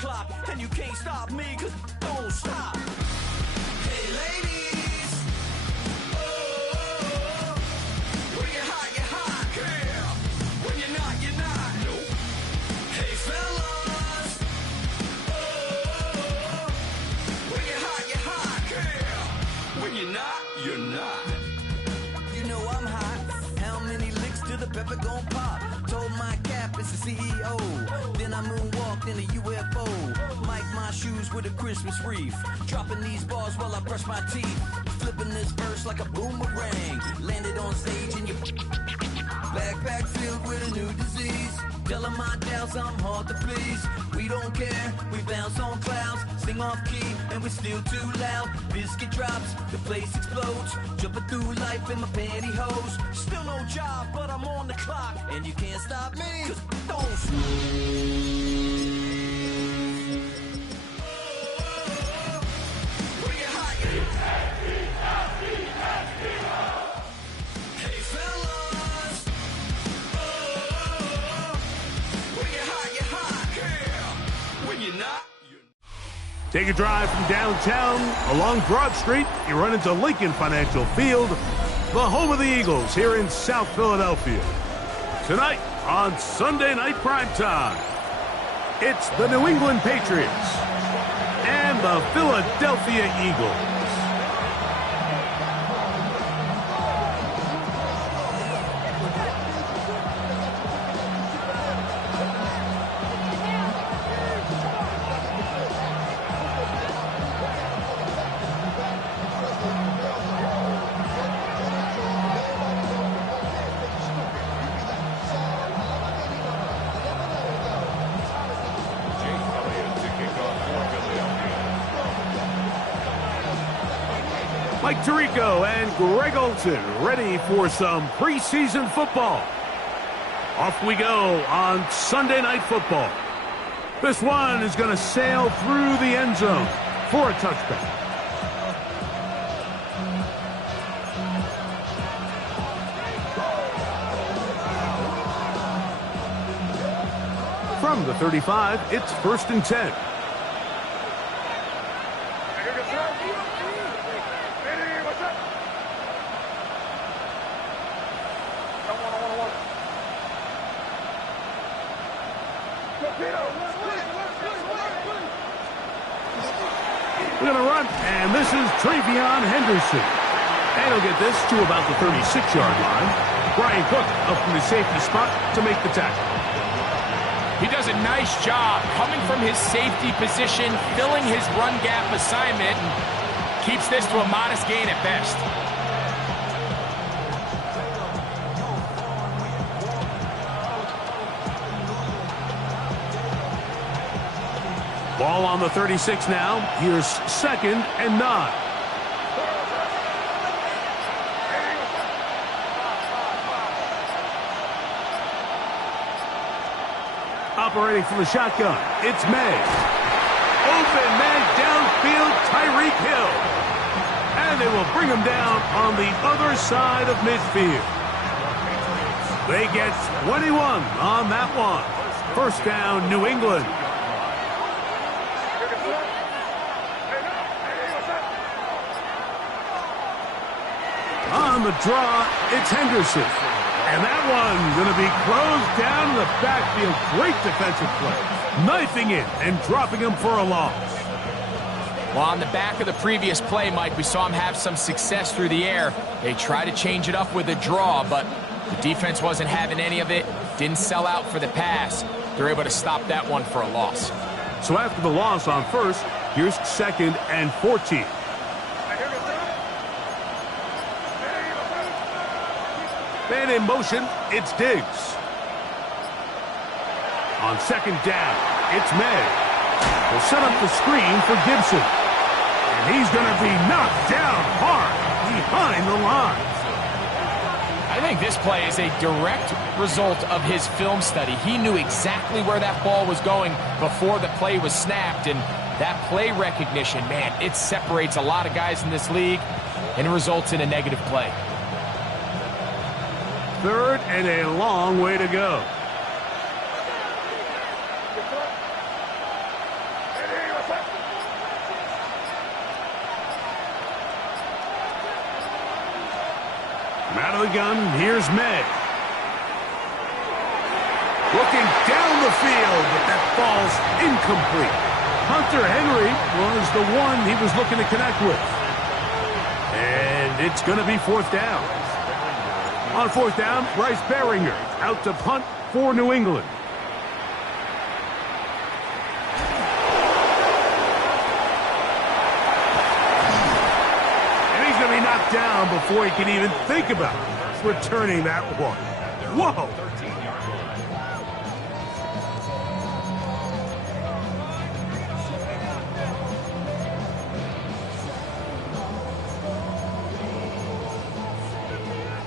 clock, and you can't stop me, 'cause don't stop. Hey ladies, oh, when you're hot, yeah. When you're not, you're not. Nope. Hey fellas, oh, when you're hot, yeah. When you're not, you're not. You know I'm hot. How many licks till the pepper gon' pop? Told my cap it's the CEO. Then I moonwalked in a UFO. Mic my shoes with a Christmas wreath. Dropping these bars while I brush my teeth. Flipping this verse like a boomerang. Landed on stage in your backpack filled with a new disease. Telling my doubts I'm hard to please. We don't care, we bounce on clouds. Sing off key and we're still too loud. Biscuit drops, the place explodes. Jumping through life in my pantyhose. Still no job, but I'm on the clock. And you can't stop me, 'cause don't Take a drive from downtown along Broad Street. You run into Lincoln Financial Field, the home of the Eagles here in South Philadelphia. Tonight on Sunday Night Primetime, it's the New England Patriots and the Philadelphia Eagles. Mike Tirico and Greg Olson ready for some preseason football. Off we go on Sunday Night Football. This one is going to sail through the end zone for a touchback. From the 35, it's 1st and 10. We're going to run, and this is Travion Henderson. And he'll get this to about the 36-yard line. Brian Cook up from the safety spot to make the tackle. He does a nice job coming from his safety position, filling his run gap assignment, and keeps this to a modest gain at best. Ball on the 36 now. Here's 2nd and 9. Operating from the shotgun, it's May. Open man downfield, Tyreek Hill. And they will bring him down on the other side of midfield. They get 21 on that one. 1st down, New England. On the draw, it's Henderson. And that one going to be closed down in the backfield. Great defensive play. Knifing it and dropping him for a loss. Well, on the back of the previous play, Mike, we saw him have some success through the air. They tried to change it up with a draw, but the defense wasn't having any of it. Didn't sell out for the pass. They're able to stop that one for a loss. So after the loss on 1st, here's 2nd and 14. And in motion, it's Diggs. On 2nd down, it's May. We'll set up the screen for Gibson. And he's going to be knocked down hard behind the line. I think this play is a direct result of his film study. He knew exactly where that ball was going before the play was snapped. And that play recognition, man, it separates a lot of guys in this league and results in a negative play. 3rd and a long way to go. Out of the gun, here's May. Looking down the field, but that ball's incomplete. Hunter Henry was the one he was looking to connect with. And it's going to be fourth down. On fourth down, Bryce Beringer out to punt for New England. And he's going to be knocked down before he can even think about returning that one. Whoa!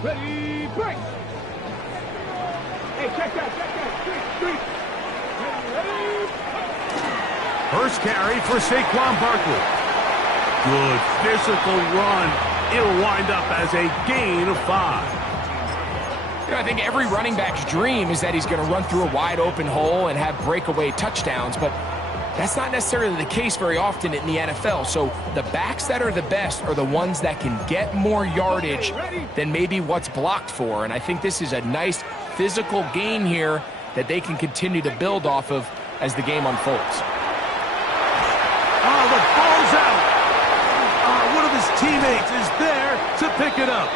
Ready, break! Hey, check that, street. Ready, First carry for Saquon Barkley. Good physical run. It'll wind up as a gain of 5. You know, I think every running back's dream is that he's going to run through a wide open hole and have breakaway touchdowns, but that's not necessarily the case very often in the NFL. So the backs that are the best are the ones that can get more yardage than maybe what's blocked for. And I think this is a nice physical gain here that they can continue to build off of as the game unfolds. Oh, the ball's out. One of his teammates is there to pick it up.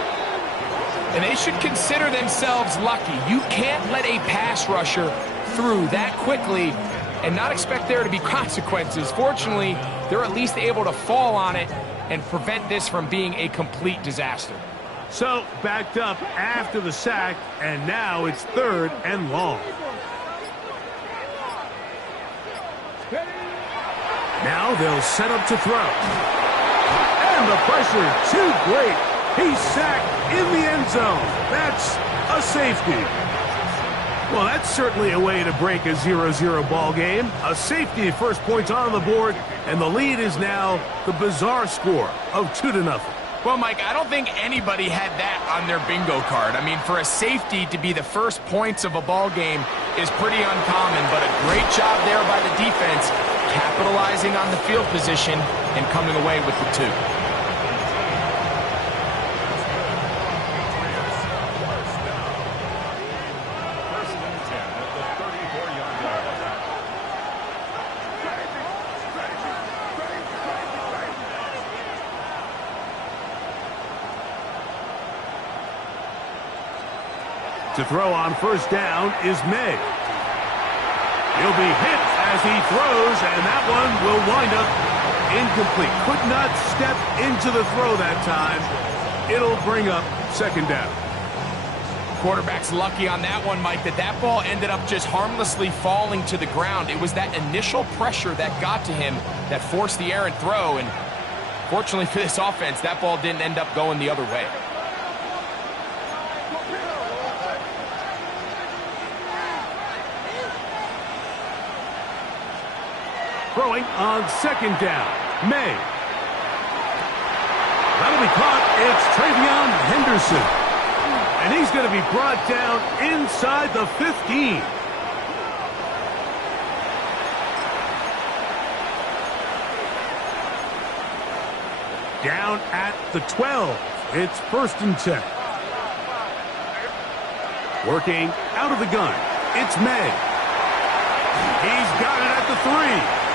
And they should consider themselves lucky. You can't let a pass rusher through that quickly and not expect there to be consequences. Fortunately, they're at least able to fall on it and prevent this from being a complete disaster. So, backed up after the sack, and now it's 3rd and long. Now they'll set up to throw. And the pressure too great. He's sacked in the end zone. That's a safety. Well, that's certainly a way to break a 0-0 ball game. A safety, first points on the board, and the lead is now the bizarre score of 2-0. Well, Mike, I don't think anybody had that on their bingo card. I mean, for a safety to be the first points of a ball game is pretty uncommon, but a great job there by the defense, capitalizing on the field position and coming away with the 2. To throw on first down is May. He'll be hit as he throws, and that one will wind up incomplete. Could not step into the throw that time. It'll bring up second down. Quarterback's lucky on that one, Mike, that ball ended up just harmlessly falling to the ground. It was that initial pressure that got to him that forced the errant throw, and fortunately for this offense, that ball didn't end up going the other way. Throwing on second down, May. That'll be caught. It's Travion Henderson. And he's going to be brought down inside the 15. Down at the 12. It's 1st and 10. Working out of the gun. It's May. He's got it at the 3.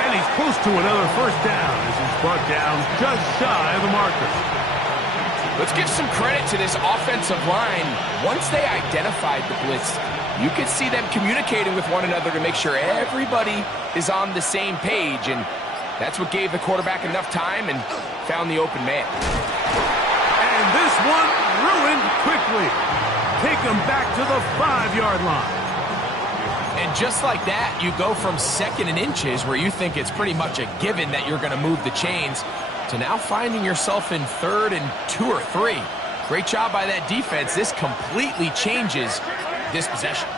And he's close to another first down as he's brought down just shy of the marker. Let's give some credit to this offensive line. Once they identified the blitz, you could see them communicating with one another to make sure everybody is on the same page, and that's what gave the quarterback enough time and found the open man. And this one ruined quickly. Take him back to the 5-yard line. And just like that, you go from 2nd and inches, where you think it's pretty much a given that you're going to move the chains, to now finding yourself in 3rd and 2 or 3. Great job by that defense. This completely changes this possession.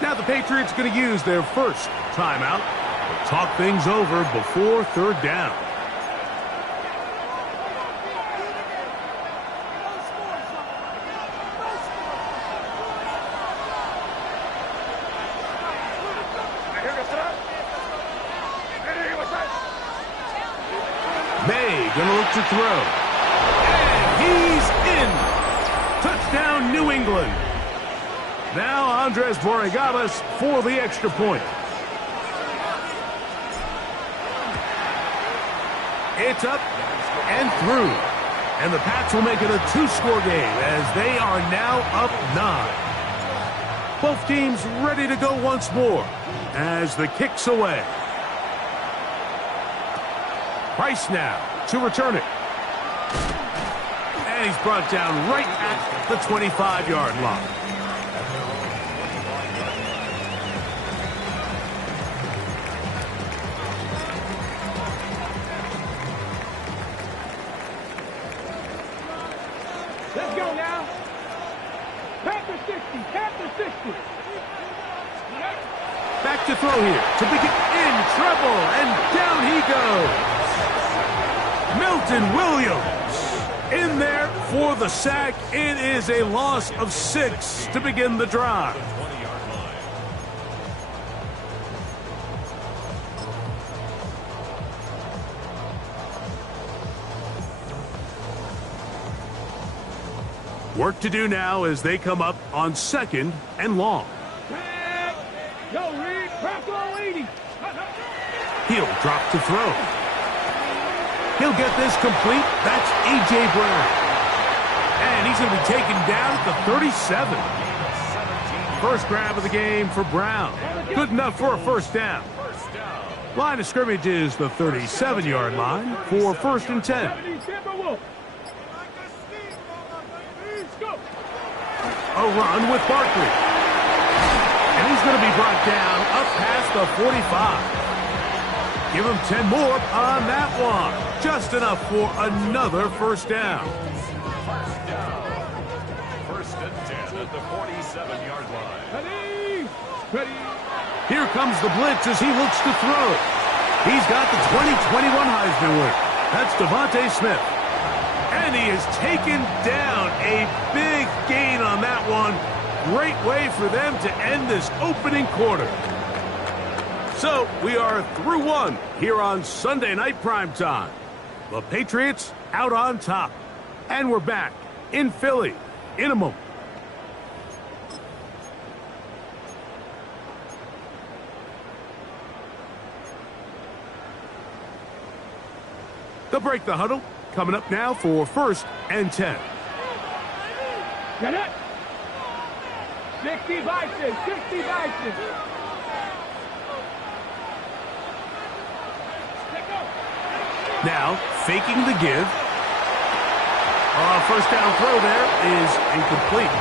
Now the Patriots going to use their first timeout to talk things over before 3rd down. May going to look to throw. He's in. Touchdown, New England. Now Andres Borregales for the extra point. It's up and through. And the Pats will make it a two-score game as they are now up 9. Both teams ready to go once more as the kick's away. Price now to return it. And he's brought down right at the 25-yard line. Let's go now. Panther 60, Panther 60. Back to throw here to begin in trouble, and down he goes. Milton Williams in there for the sack. It is a loss of 6 to begin the drive. Work to do now as they come up on 2nd and long. Yo, Reed, crack on 80. He'll drop to throw. He'll get this complete. That's A.J. Brown. And he's going to be taken down at the 37. First grab of the game for Brown. Good enough for a first down. Line of scrimmage is the 37-yard line for 1st and 10. A run with Barkley. And he's going to be brought down up past the 45. Give him 10 more on that one. Just enough for another first down. First down. 1st and 10 at the 47-yard line. Ready. Here comes the blitz as he looks to throw. He's got the 2021 Heisman winner. That's Devontae Smith. And he is taken down. A big gain on that one. Great way for them to end this opening quarter. So we are through one here on Sunday Night Primetime. The Patriots out on top. And we're back in Philly in a moment. They'll break the huddle. Coming up now for 1st and 10. Get it. 60 Bison, 60 Bison. Now, faking the give. First down throw there is incomplete.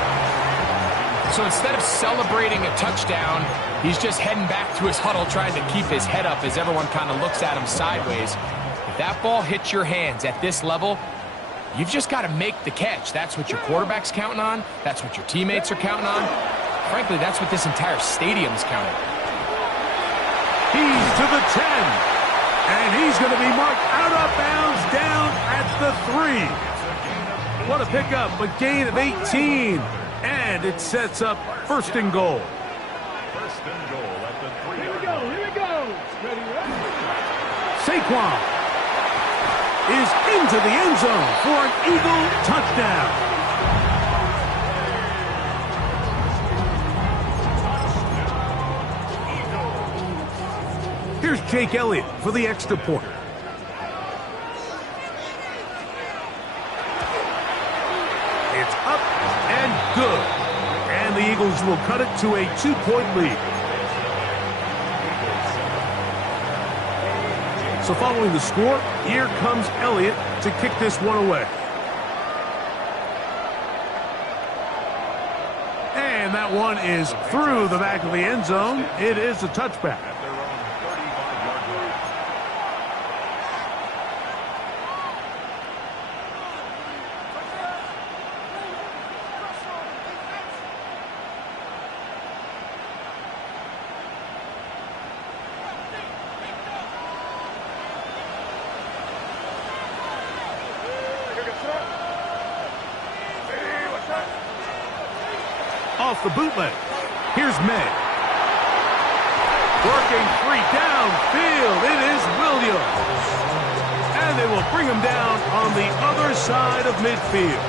So instead of celebrating a touchdown, he's just heading back to his huddle trying to keep his head up as everyone kind of looks at him sideways. If that ball hits your hands at this level, you've just got to make the catch. That's what your quarterback's counting on. That's what your teammates are counting on. Frankly, that's what this entire stadium's counting. He's to the 10. And he's going to be marked out of bounds down at the 3. What a pickup, a gain of 18. And it sets up 1st and goal. 1st and goal at the 3-yard line. Here we go. Ready. Saquon is into the end zone for an Eagle touchdown. Here's Jake Elliott for the extra point. It's up and good. And the Eagles will cut it to a 2-point lead. So following the score, here comes Elliott to kick this one away. And that one is through the back of the end zone. It is a touchback. Off the bootleg. Here's May. Working free downfield. It is Williams. And they will bring him down on the other side of midfield.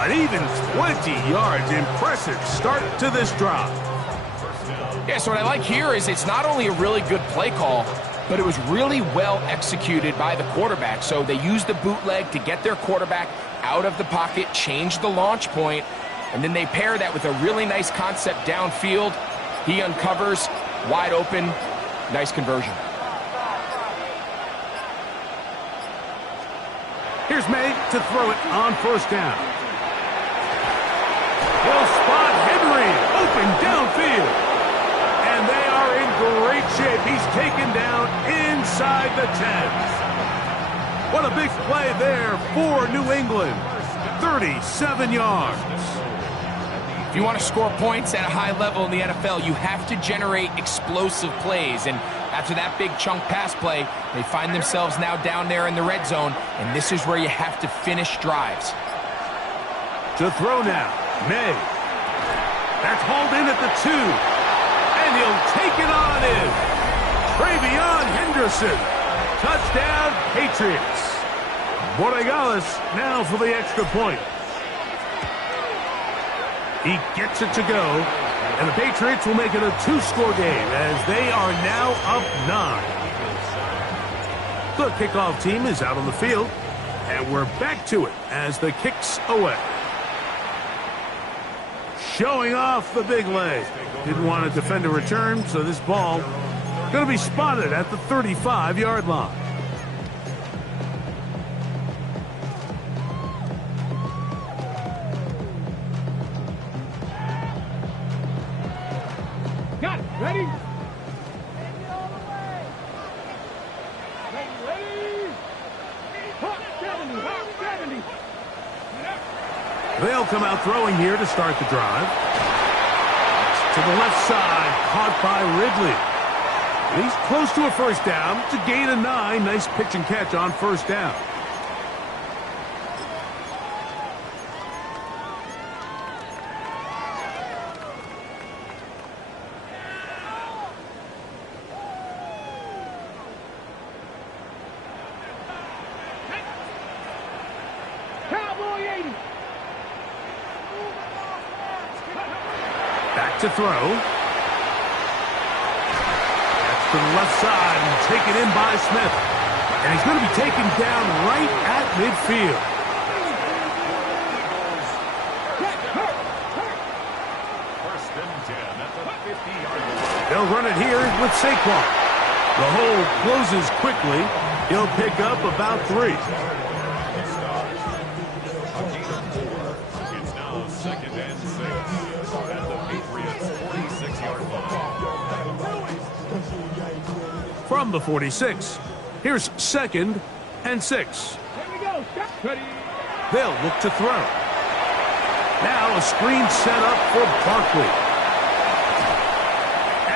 An even 20 yards. Impressive start to this drive. Yeah, so what I like here is it's not only a really good play call, but it was really well executed by the quarterback. So they used the bootleg to get their quarterback out of the pocket, change the launch point, and then they pair that with a really nice concept downfield. He uncovers, wide open, nice conversion. Here's May to throw it on first down. He'll spot Henry open downfield. And they are in great shape. He's taken down inside the 10. What a big play there for New England. 37 yards. If you want to score points at a high level in the NFL, you have to generate explosive plays. And after that big chunk pass play, they find themselves now down there in the red zone. And this is where you have to finish drives. To throw now, May. That's hauled in at the 2. And he'll take it on in. Travion Henderson. Touchdown, Patriots. Borregales now for the extra point. He gets it to go. And the Patriots will make it a 2-score game as they are now up 9. The kickoff team is out on the field. And we're back to it as the kick's away. Showing off the big leg. Didn't want to defend a return, so this ball going to be spotted at the 35-yard line. Got it. Ready? Ready? Hot 70. Hot 70. They'll come out throwing here to start the drive. To the left side, caught by Ridley. He's close to a first down. To gain a 9. Nice pitch and catch on first down. Cowboy 80. Back to throw. That's to the left side and taken in by Smith. And he's going to be taken down right at midfield. First and 10 at the 50-yard line. They'll run it here with Saquon. The hole closes quickly. He'll pick up about 3. It's now 2nd and 6 at the Patriots' 46-yard line. From the 46, here's 2nd and 6. Here we go. Stop. Ready? They'll look to throw. Now a screen set up for Barkley.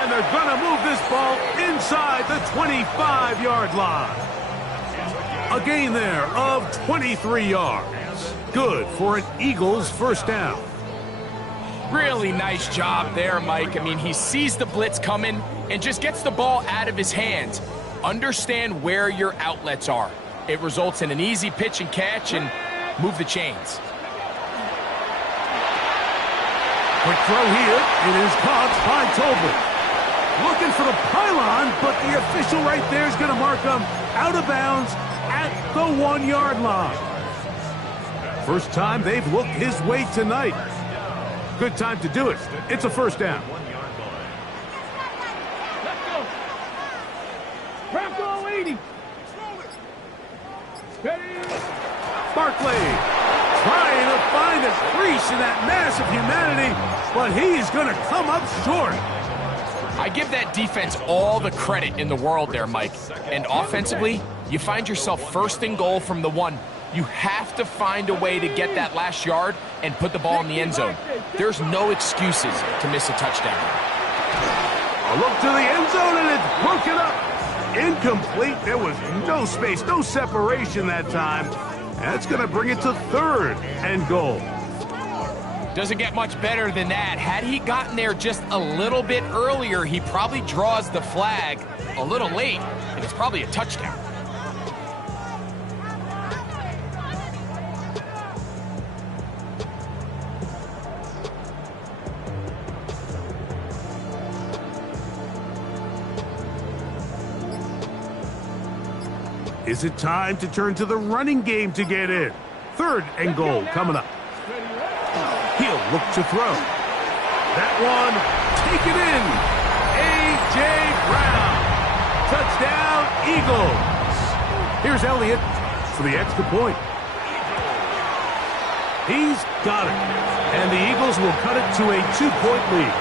And they're going to move this ball inside the 25-yard line. A gain there of 23 yards. Good for an Eagles first down. Really nice job there, Mike. I mean, he sees the blitz coming and just gets the ball out of his hands. Understand where your outlets are. It results in an easy pitch and catch and move the chains. Quick throw here. It is caught by Tolbert. Looking for the pylon, but the official right there is going to mark him out of bounds at the 1-yard line. First time they've looked his way tonight. Good time to do it. It's a first down. Let's go. Bronco 80. Ready? Barkley trying to find a crease in that mass of humanity, but he's going to come up short. I give that defense all the credit in the world there, Mike. And offensively, you find yourself first and goal from the 1. You have to find a way to get that last yard and put the ball in the end zone. There's no excuses to miss a touchdown. A look to the end zone, and it's broken up. Incomplete. There was no space, no separation that time. That's going to bring it to 3rd and goal. Doesn't get much better than that. Had he gotten there just a little bit earlier, he probably draws the flag a little late, and it's probably a touchdown. Is it time to turn to the running game to get in? 3rd and goal coming up. He'll look to throw. That one, take it in. A.J. Brown. Touchdown, Eagles. Here's Elliott for the extra point. He's got it. And the Eagles will cut it to a 2-point lead.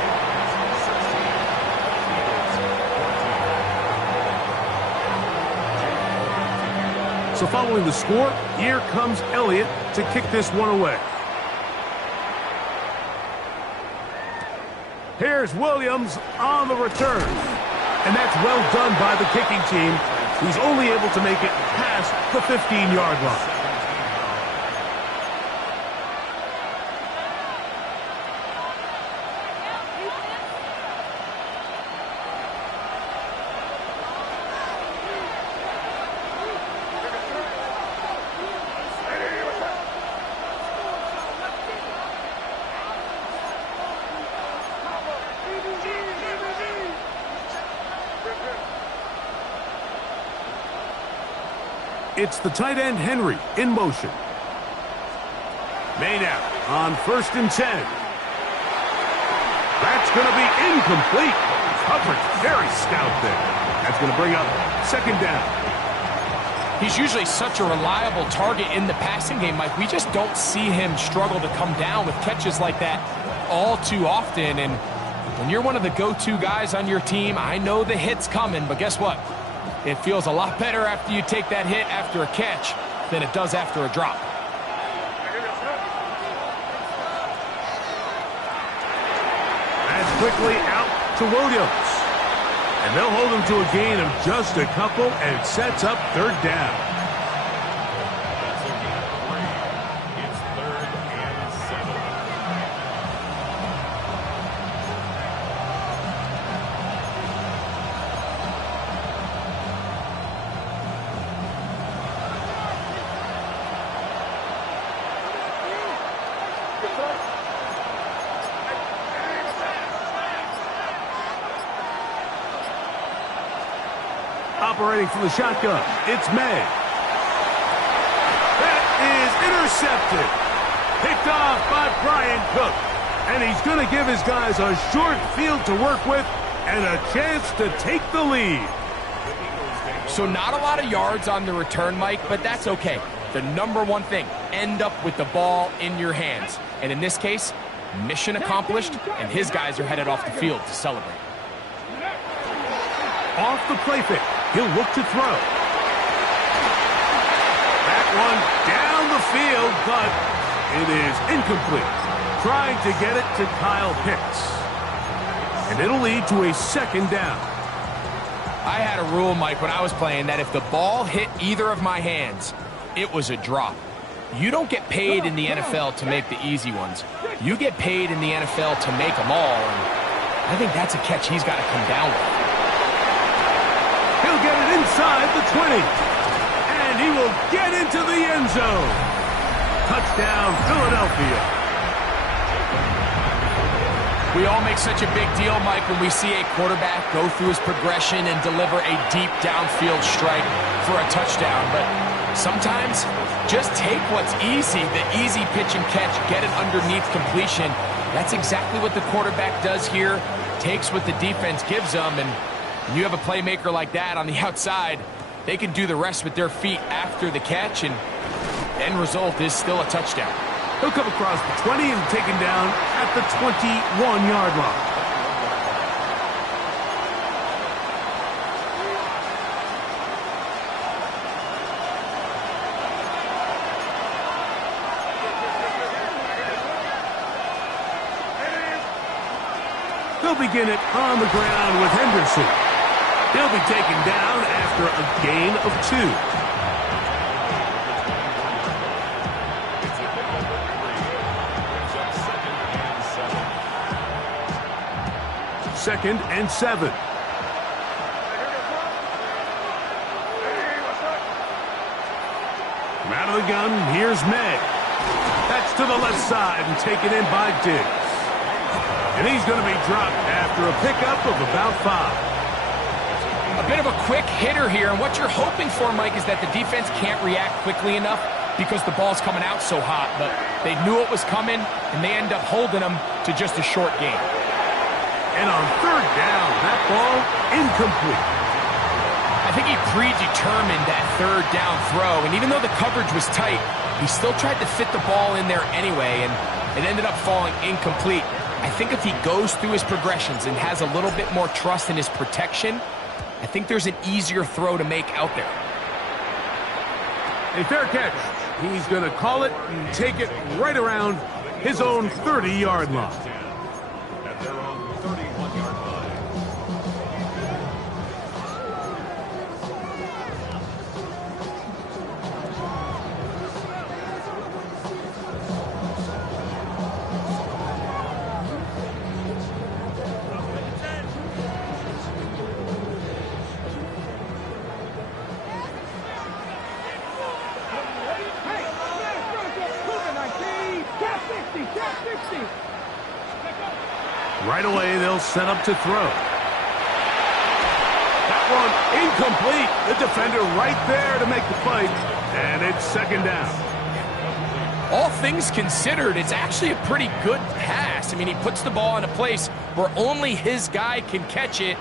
So following the score, here comes Elliott to kick this one away. Here's Williams on the return. And that's well done by the kicking team, who's only able to make it past the 15-yard line. It's the tight end, Henry, in motion. May now on 1st and 10. That's going to be incomplete. Coverage very stout there. That's going to bring up 2nd down. He's usually such a reliable target in the passing game, Mike. We just don't see him struggle to come down with catches like that all too often. And when you're one of the go-to guys on your team, I know the hit's coming, but guess what? It feels a lot better after you take that hit after a catch than it does after a drop. That's quickly out to Williams. And they'll hold him to a gain of just a couple, and it sets up 3rd down. That's a gain of 3. It's 3rd and 7. Operating from the shotgun, it's May. That is intercepted. Picked off by Brian Cook. And he's going to give his guys a short field to work with and a chance to take the lead. So not a lot of yards on the return, Mike, but that's okay. The number one thing, end up with the ball in your hands. And in this case, mission accomplished, and his guys are headed off the field to celebrate. Off the play fake. He'll look to throw. That one down the field, but it is incomplete. Trying to get it to Kyle Pitts. And it'll lead to a 2nd down. I had a rule, Mike, when I was playing that if the ball hit either of my hands, it was a drop. You don't get paid in the NFL to make the easy ones. You get paid in the NFL to make them all. And I think that's a catch he's got to come down with. He'll get it inside the 20. And he will get into the end zone. Touchdown, Philadelphia. We all make such a big deal, Mike, when we see a quarterback go through his progression and deliver a deep downfield strike for a touchdown. But sometimes, just take what's easy, the easy pitch and catch, get it underneath completion. That's exactly what the quarterback does here. Takes what the defense gives them, and when you have a playmaker like that on the outside, they can do the rest with their feet after the catch, and end result is still a touchdown. He'll come across the 20 and taken down at the 21-yard line. They'll begin it on the ground with Henderson. He'll be taken down after a gain of 2. Second and 7. From out of the gun, here's May. That's to the left side and taken in by Diggs. And he's going to be dropped after a pickup of about 5. A bit of a quick hitter here, and what you're hoping for, Mike, is that the defense can't react quickly enough because the ball's coming out so hot, but they knew it was coming, and they end up holding them to just a short game. And on third down, that ball incomplete. I think he predetermined that third down throw, and even though the coverage was tight, he still tried to fit the ball in there anyway, and it ended up falling incomplete. I think if he goes through his progressions and has a little bit more trust in his protection, I think there's an easier throw to make out there. A fair catch. He's going to call it and take it right around his own 30-yard line. At their own 31-yard line. Right away, they'll set up to throw. That one incomplete. The defender right there to make the play, and it's second down. All things considered, it's actually a pretty good pass. I mean, he puts the ball in a place where only his guy can catch it,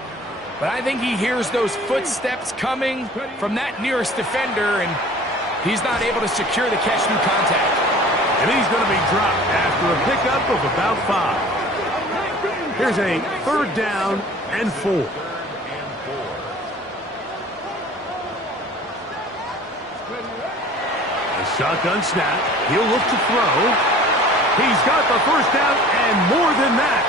but I think he hears those footsteps coming from that nearest defender, and he's not able to secure the catch through contact. And he's going to be dropped after a pickup of about 5. Here's a third down and 4. A shotgun snap. He'll look to throw. He's got the first down and more than that.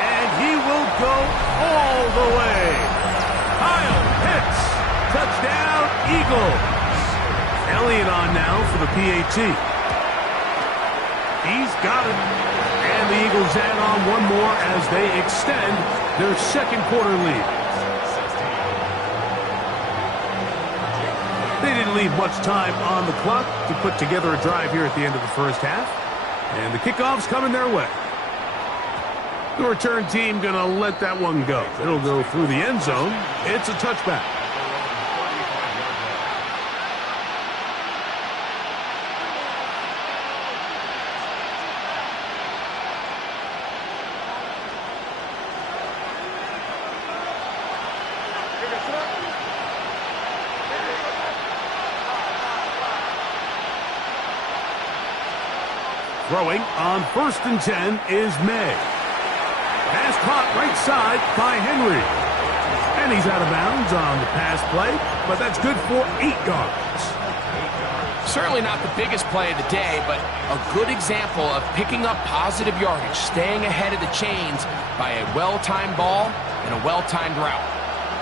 And he will go all the way. Kyle Pitts. Touchdown, Eagles. Elliott on now for the PAT. He's got it. And the Eagles add on one more as they extend their second quarter lead. They didn't leave much time on the clock to put together a drive here at the end of the first half. And the kickoff's coming their way. The return team going to let that one go. It'll go through the end zone. It's a touchback. Throwing on 1st and 10 is May. Pass caught right side by Henry. And he's out of bounds on the pass play, but that's good for 8 yards. Certainly not the biggest play of the day, but a good example of picking up positive yardage, staying ahead of the chains by a well-timed ball and a well-timed route.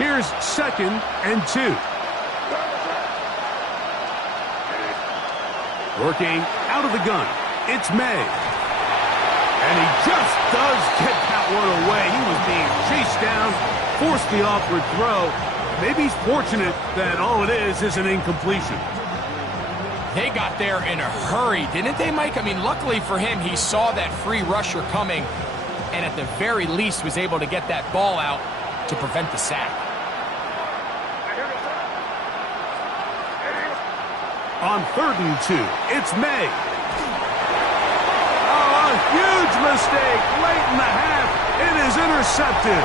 Here's 2nd and 2. Working out of the gun. It's May. And he just does get that one away. He was being chased down, forced the awkward throw. Maybe he's fortunate that all it is an incompletion. They got there in a hurry, didn't they, Mike? I mean, luckily for him, he saw that free rusher coming and at the very least was able to get that ball out to prevent the sack. On 3rd and 2, it's May. Huge mistake late in the half. It is intercepted.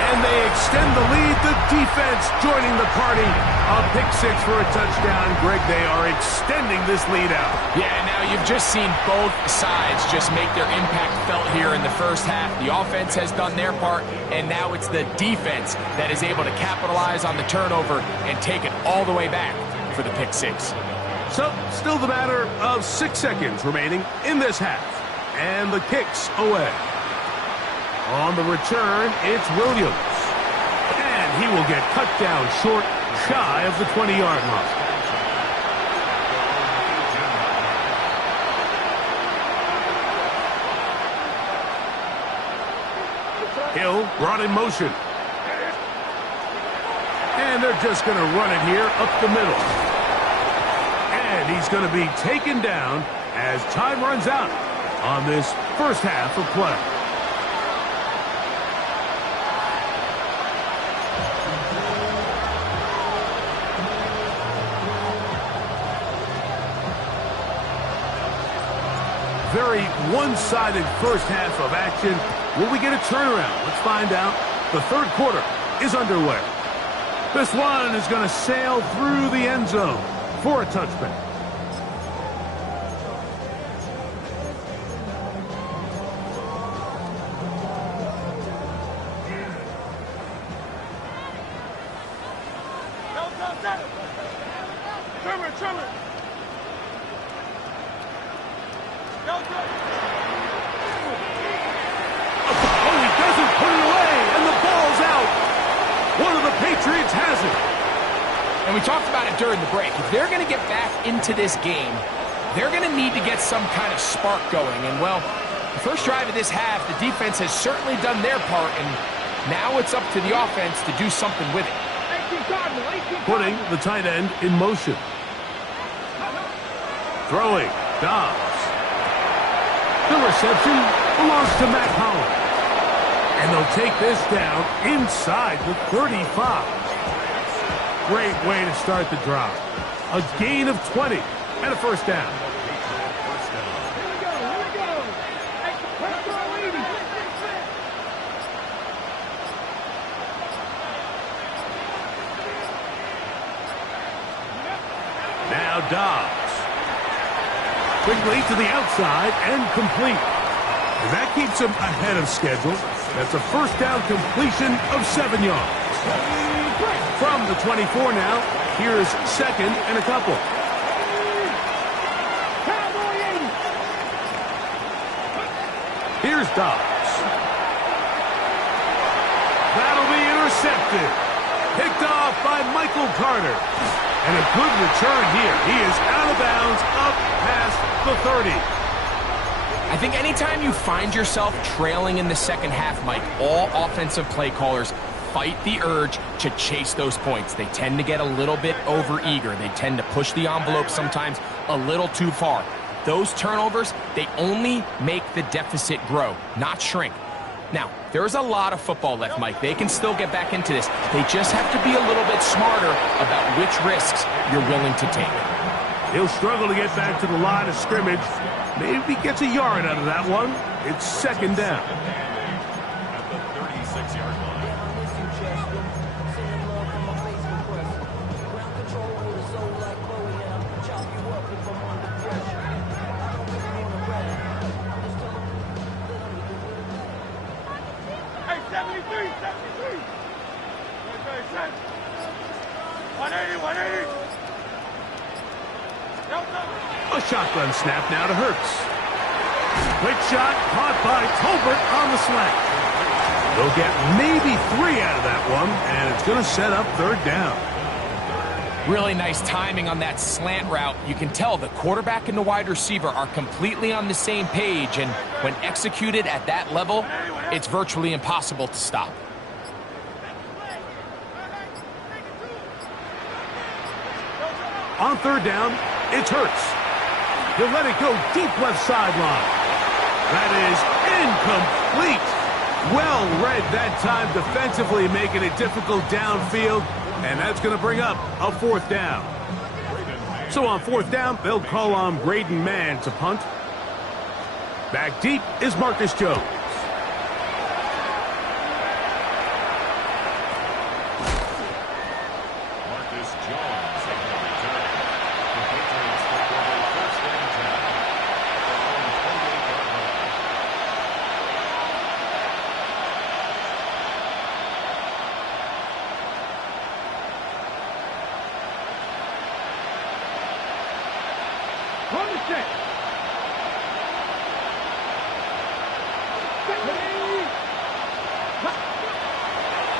And they extend the lead. The defense joining the party. A pick 6 for a touchdown. Greg, they are extending this lead out. Yeah, now you've just seen both sides just make their impact felt here in the first half. The offense has done their part, and now it's the defense that is able to capitalize on the turnover and take it all the way back for the pick 6. So, still the matter of 6 seconds remaining in this half. And the kick's away. On the return, it's Williams. And he will get cut down short, shy of the 20-yard line. Hill brought in motion. And they're just going to run it here up the middle. And he's going to be taken down as time runs out. on this first half of play. Very one-sided first half of action. Will we get a turnaround? Let's find out. The third quarter is underway. This one is going to sail through the end zone for a touchback. Patriots has it. And we talked about it during the break. If they're going to get back into this game, they're going to need to get some kind of spark going. And, well, the first drive of this half, the defense has certainly done their part, and now it's up to the offense to do something with it. Putting the tight end in motion. Throwing. Dobbs. The reception belongs to Matt Holland. And they'll take this down inside the 35. Great way to start the drive. A gain of 20 and a first down. Now Dobbs. Quickly to the outside and complete. And that keeps him ahead of schedule. That's a first down completion of 7 yards. From the 24 now, here's second and a couple. Here's Dobbs. That'll be intercepted. Picked off by Michael Carter. And a good return here. He is out of bounds up past the 30. I think anytime you find yourself trailing in the second half, Mike, all offensive play callers fight the urge to chase those points. They tend to get a little bit overeager. They tend to push the envelope sometimes a little too far. Those turnovers, they only make the deficit grow, not shrink. Now, there's a lot of football left, Mike. They can still get back into this. They just have to be a little bit smarter about which risks you're willing to take. He'll struggle to get back to the line of scrimmage. Maybe gets a yard out of that one. It's second down. At the 36-yard line. Hey, 73. 180. A shotgun snap now to Hurts. Quick shot caught by Tolbert on the slant. They'll get maybe 3 out of that one, and it's going to set up third down. Really nice timing on that slant route. You can tell the quarterback and the wide receiver are completely on the same page, and when executed at that level, it's virtually impossible to stop. On third down, it's Hurts. He'll let it go deep left sideline. That is incomplete. Well read that time defensively, making it difficult downfield, and that's going to bring up a fourth down. So on fourth down, they'll call on Braden Mann to punt. Back deep is Marcus Jones.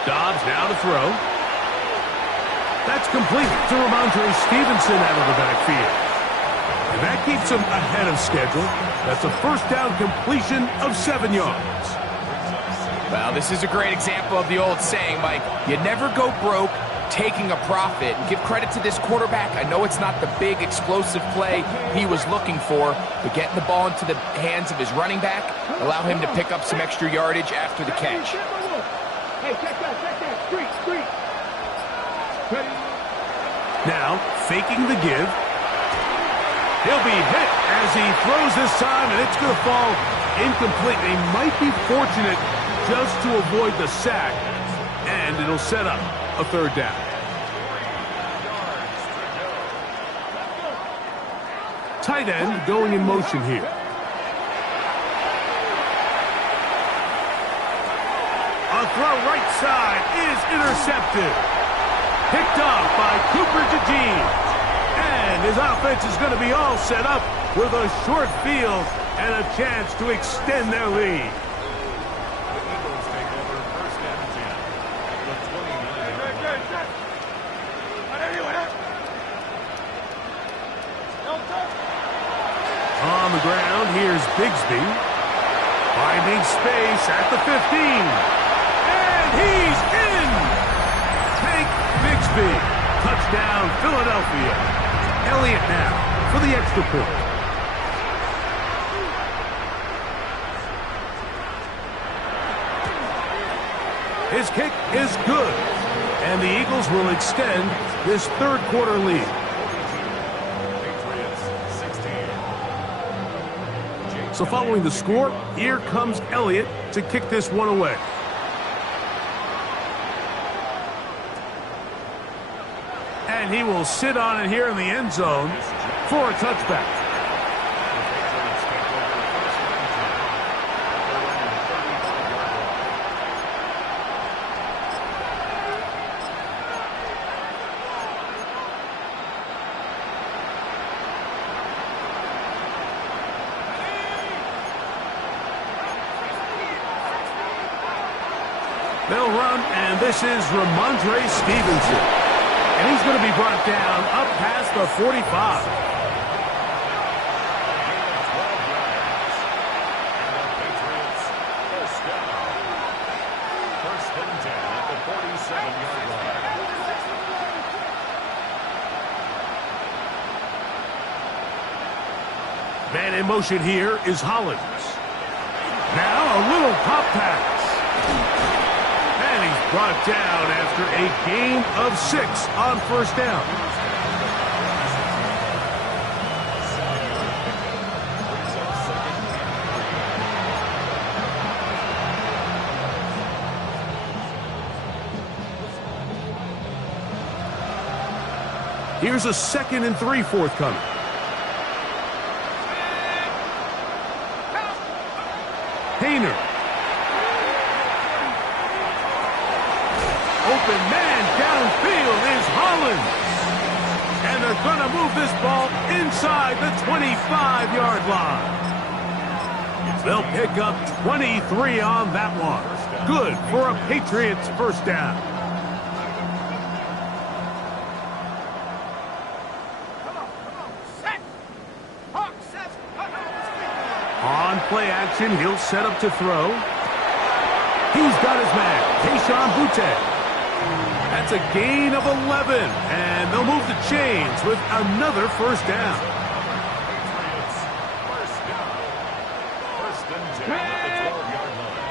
Dobbs now to throw. That's complete to Rmnfl Stevenson out of the backfield. And that keeps him ahead of schedule. That's a first down completion of 7 yards. Well, this is a great example of the old saying, Mike, you never go broke taking a profit. And give credit to this quarterback. I know it's not the big explosive play he was looking for, but getting the ball into the hands of his running back, allow him to pick up some extra yardage after the catch. Hey, check that. Street. Now, faking the give. He'll be hit as he throws this time, and it's going to fall incomplete. They might be fortunate just to avoid the sack, and it'll set up a third down. Tight end going in motion here. A throw right side is intercepted. Picked off by Cooper DeJean. And his offense is going to be all set up with a short field and a chance to extend their lead. On the ground, here's Bigsby. Finding space at the 15. And he's in! Tank Bigsby. Touchdown, Philadelphia. Elliott now for the extra point. His kick is good. And the Eagles will extend this third quarter lead. So following the score, here comes Elliott to kick this one away. And he will sit on it here in the end zone for a touchback. They'll run, and this is Rhamondre Stevenson. And he's going to be brought down up past the 45. First and 10 at the 47-yard line. Man in motion here is Hollins. Now a little pop pass. And he's brought down after a gain of 6 on first down. Here's a 2nd and 3 forthcoming. Hayner. Open man downfield is Hollins. And they're going to move this ball inside the 25-yard line. They'll pick up 23 on that one. Good for a Patriots first down. On play action, he'll set up to throw. He's got his man, Keyshawn Boutte. That's a gain of 11, and they'll move the chains with another first down. First and 10 at the 12-yard line.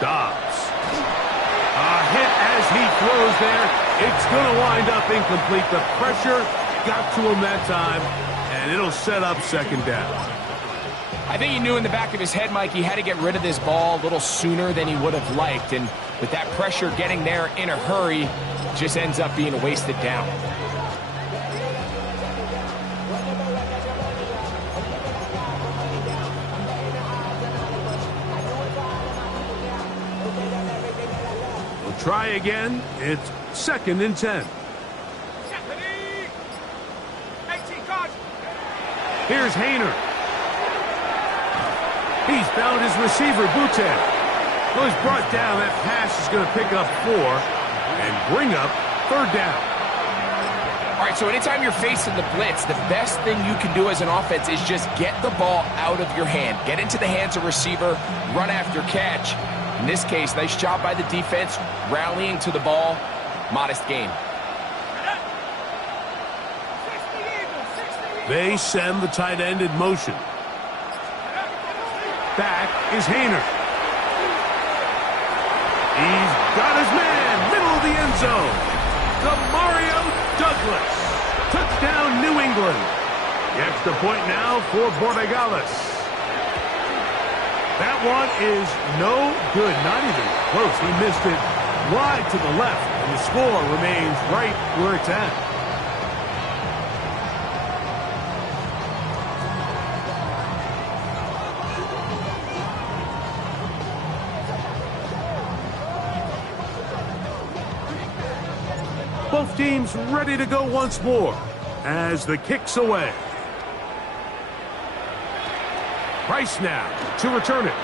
Dobbs. A hit as he throws there. It's going to wind up incomplete. The pressure got to him that time, and it'll set up second down. I think he knew in the back of his head, Mike, he had to get rid of this ball a little sooner than he would have liked. And with that pressure getting there in a hurry, just ends up being a wasted down. We'll try again. It's 2nd and 10. Here's Hayner. He's found his receiver, Boutte. Well, he's brought down. That pass is going to pick up 4 and bring up third down. All right, so anytime you're facing the blitz, the best thing you can do as an offense is just get the ball out of your hand. Get into the hands of receiver, run after catch. In this case, nice job by the defense, rallying to the ball. Modest gain. They send the tight end in motion. Back is Hayner. He's got his man, middle of the end zone. Mario Douglas. Touchdown, New England. The extra point now for Borregales. That one is no good, not even close. He missed it wide to the left, and the score remains right where it's at. Both teams ready to go once more as the kick's away. Price now to return it.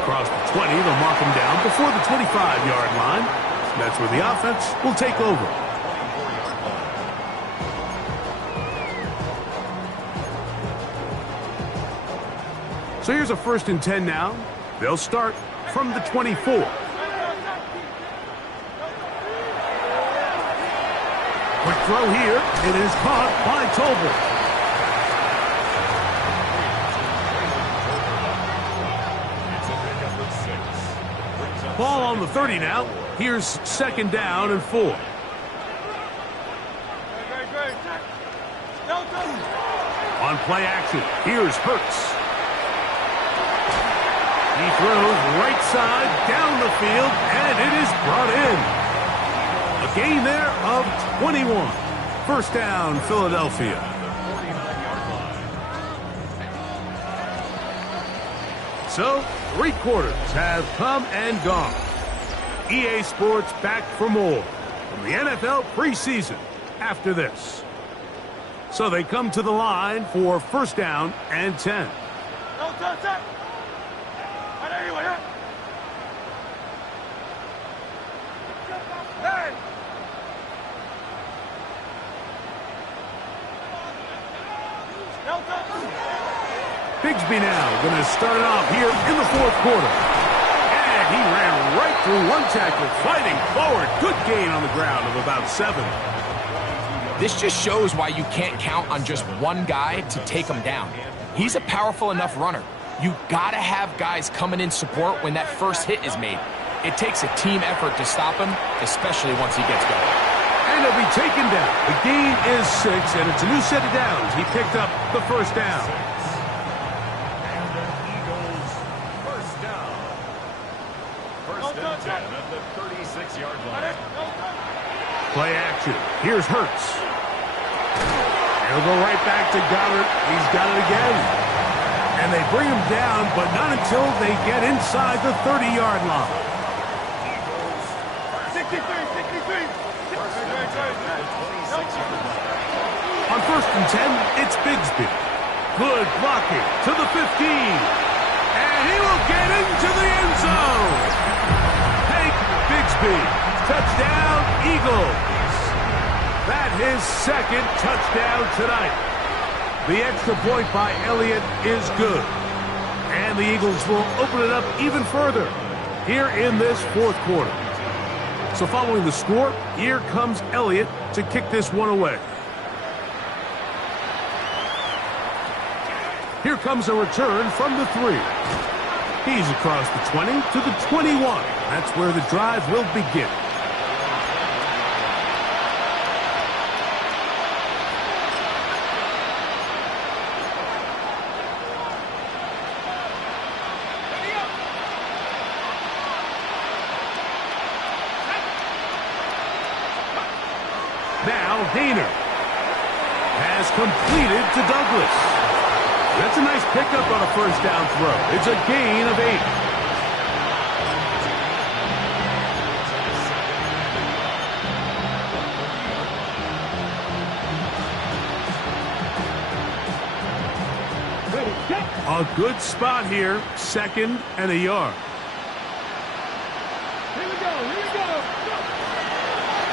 Across the 20, they'll mark him down before the 25-yard line. That's where the offense will take over. So here's a 1st and 10 now. They'll start from the 24. Quick throw here. It is caught by Tolbert. Ball on the 30 now. Here's 2nd down and 4. On play action, here's Hurts. He throws right side down the field, and it is brought in. A gain there of 21. 1st down, Philadelphia. So, 3 quarters have come and gone. EA Sports back for more from the NFL preseason after this. So they come to the line for 1st down and 10. Bigsby now going to start it off here in the 4th quarter. And he ran right through one tackle, fighting forward. Good gain on the ground of about 7. This just shows why you can't count on just one guy to take him down. He's a powerful enough runner. You got to have guys coming in support when that first hit is made. It takes a team effort to stop him, especially once he gets going. And he'll be taken down. The gain is 6, and it's a new set of downs. He picked up the 1st down. Play action. Here's Hurts. He'll go right back to Goddard. He's got it again. And they bring him down, but not until they get inside the 30-yard line. 63. On 1st and 10, it's Bigsby. Good blocking to the 15. And he will get into the end zone. Hank Bigsby. Touchdown, Eagles. That his 2nd touchdown tonight. The extra point by Elliott is good. And the Eagles will open it up even further here in this 4th quarter. So following the score, here comes Elliott to kick this one away. Here comes a return from the 3. He's across the 20 to the 21. That's where the drive will begin. Now Hayner has completed to Douglas. That's a nice pickup on a 1st down throw. It's a gain of 8. A good spot here, 2nd and a yard. Here we go.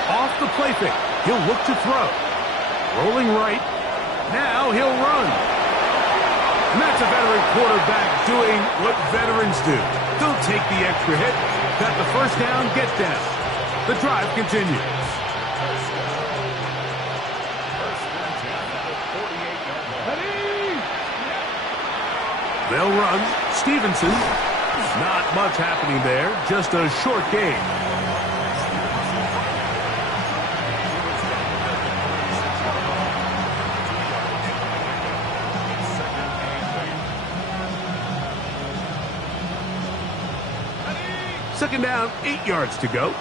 Off the play fake. He'll look to throw. Rolling right. Now he'll run. And that's a veteran quarterback doing what veterans do. Don't take the extra hit. Got the first down, get down. The drive continues. They'll run. Stevenson. Not much happening there. Just a short game. Second down, 8 yards to go.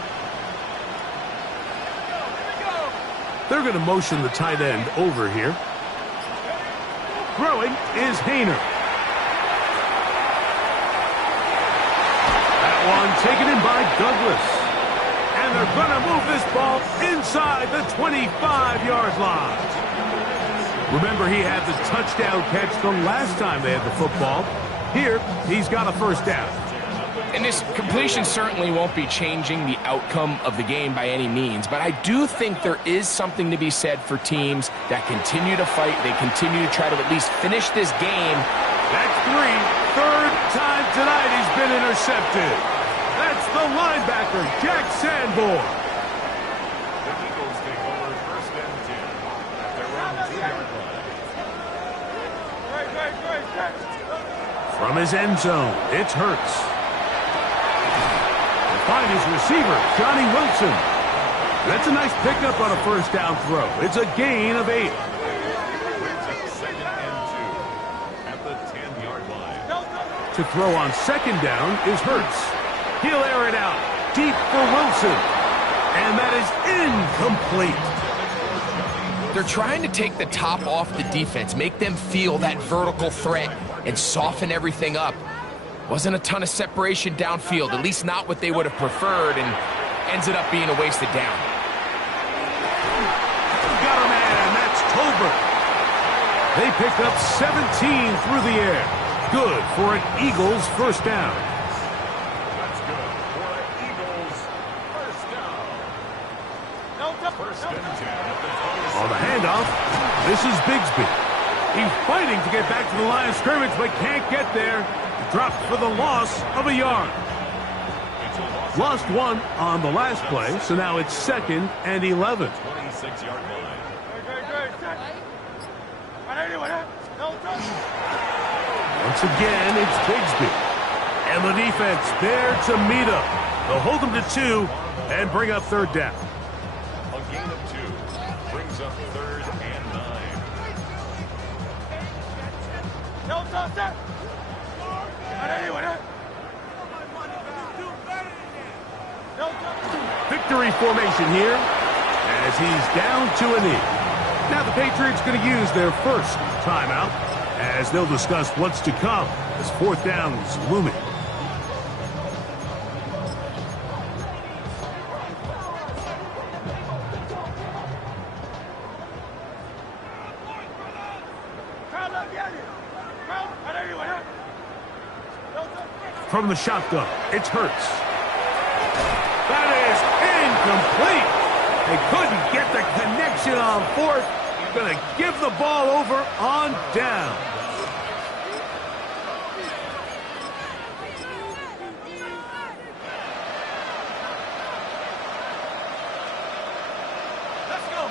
They're going to motion the tight end over here. Throwing is Hayner. That one taken in by Douglas. And they're going to move this ball inside the 25-yard line. Remember, he had the touchdown catch the last time they had the football. Here, he's got a first down. And this completion certainly won't be changing the outcome of the game by any means, but I do think there is something to be said for teams that continue to fight. They continue to try to at least finish this game. That's 3. Third time tonight he's been intercepted. That's the linebacker, Jack Sanborn. The Eagles take over first and 10 at their own 2-yard line. From his end zone, it's Hurts. Find his receiver, Johnny Wilson. That's a nice pickup on a first down throw. It's a gain of 8. Second and 2 at the 10-yard line. To throw on second down is Hurts. He'll air it out deep for Wilson. And that is incomplete. They're trying to take the top off the defense, make them feel that vertical threat, and soften everything up. Wasn't a ton of separation downfield, at least not what they would have preferred, and ends up being a wasted down. Got a man, that's Tolbert. They pick up 17 through the air. Good for an Eagles first down. That's good for an Eagles first down. First and 10 at the 26. On the handoff, this is Bigsby. He's fighting to get back to the line of scrimmage, but can't get there. Dropped for the loss of a yard. Lost 1 on the last play, so now it's 2nd and 11. 26-yard line. Once again, it's Bigsby. And the defense there to meet him. They'll hold him to 2 and bring up third down. A gain of 2 brings up 3rd and 9. Victory formation here as he's down to a knee. Now the Patriots going to use their first timeout as they'll discuss what's to come as fourth down is looming. From the shotgun, it's Hurts. That is incomplete. They couldn't get the connection on fourth. Going to give the ball over on down. Let's go.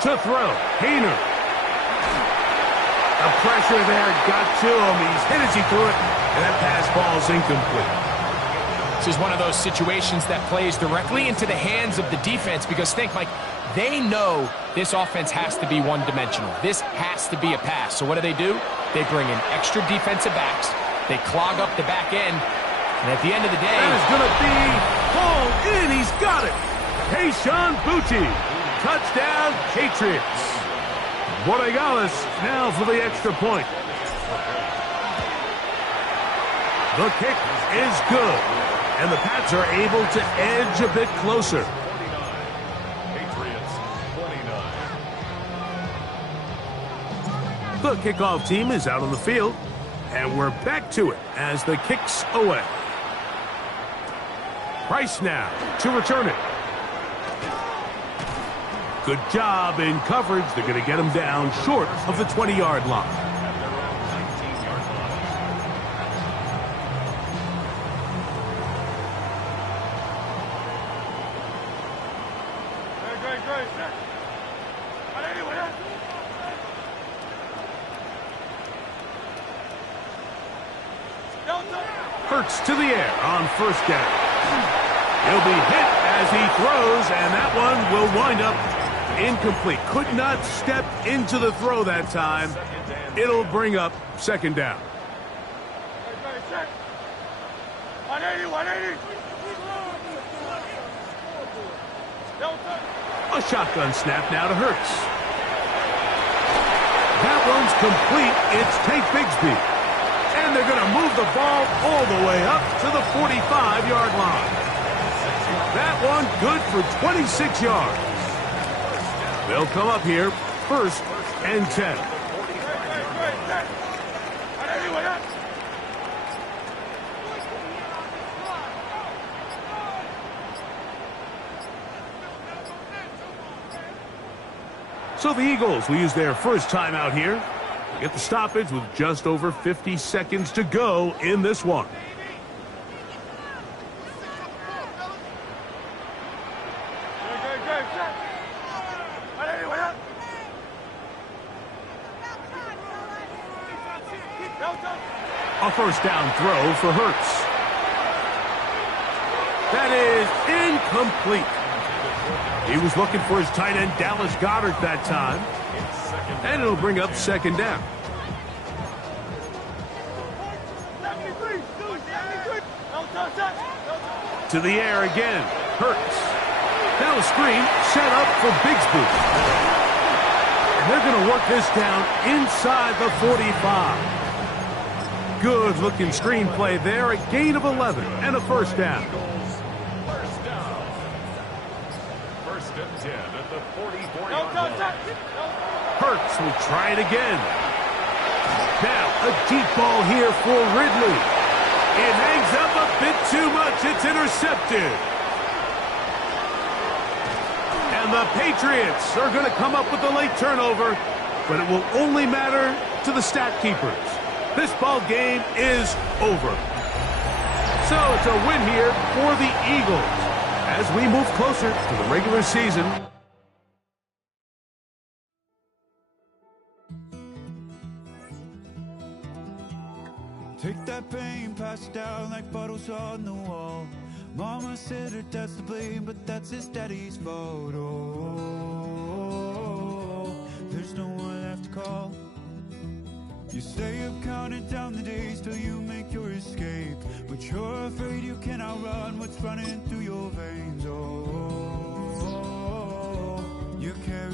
To throw, Hayner. The pressure there got to him. He's hit as he threw it, and that pass ball is incomplete. This is one of those situations that plays directly into the hands of the defense because think, Mike, they know this offense has to be one-dimensional. This has to be a pass. So what do? They bring in extra defensive backs. They clog up the back end. And at the end of the day... That is going to be pulled in. He's got it. Kayshon Boutte. Touchdown, Patriots. Borregales now for the extra point. The kick is good. And the Pats are able to edge a bit closer. 49. Patriots 29. The kickoff team is out on the field. And we're back to it as the kick's away. Price now to return it. Good job in coverage. They're going to get him down short of the 20-yard line. At their own 19-yard line. Great. Hurts to the air on first down. He'll be hit as he throws, and that one will wind up incomplete. Could not step into the throw that time. It'll bring up second down. 180. A shotgun snap now to Hurts. That one's complete. It's Tank Bigsby. And they're going to move the ball all the way up to the 45-yard line. That one good for 26 yards. They'll come up here, 1st and 10. So the Eagles will use their first time out here. Get the stoppage with just over 50 seconds to go in this one. A first down throw for Hurts. That is incomplete. He was looking for his tight end, Dallas Goedert, that time. And it'll bring up second down. To the air again. Hurts. Now a screen set up for Bigsby. And they're going to work this down inside the 45. Good looking screenplay there. A gain of 11 and a first down. First down. 1st and 10 at the 44-yard line. Hurts will try it again. Now a deep ball here for Ridley. It hangs up a bit too much. It's intercepted. And the Patriots are going to come up with a late turnover, but it will only matter to the stat keepers. This ball game is over. So it's a win here for the Eagles as we move closer to the regular season. Take that pain, pass it down like bottles on the wall. Mama said her dad's to blame, but that's his daddy's fault. Oh, there's no one left to call. You stay up counting down the days till you make your escape, but you're afraid you cannot run what's running through your veins. Oh,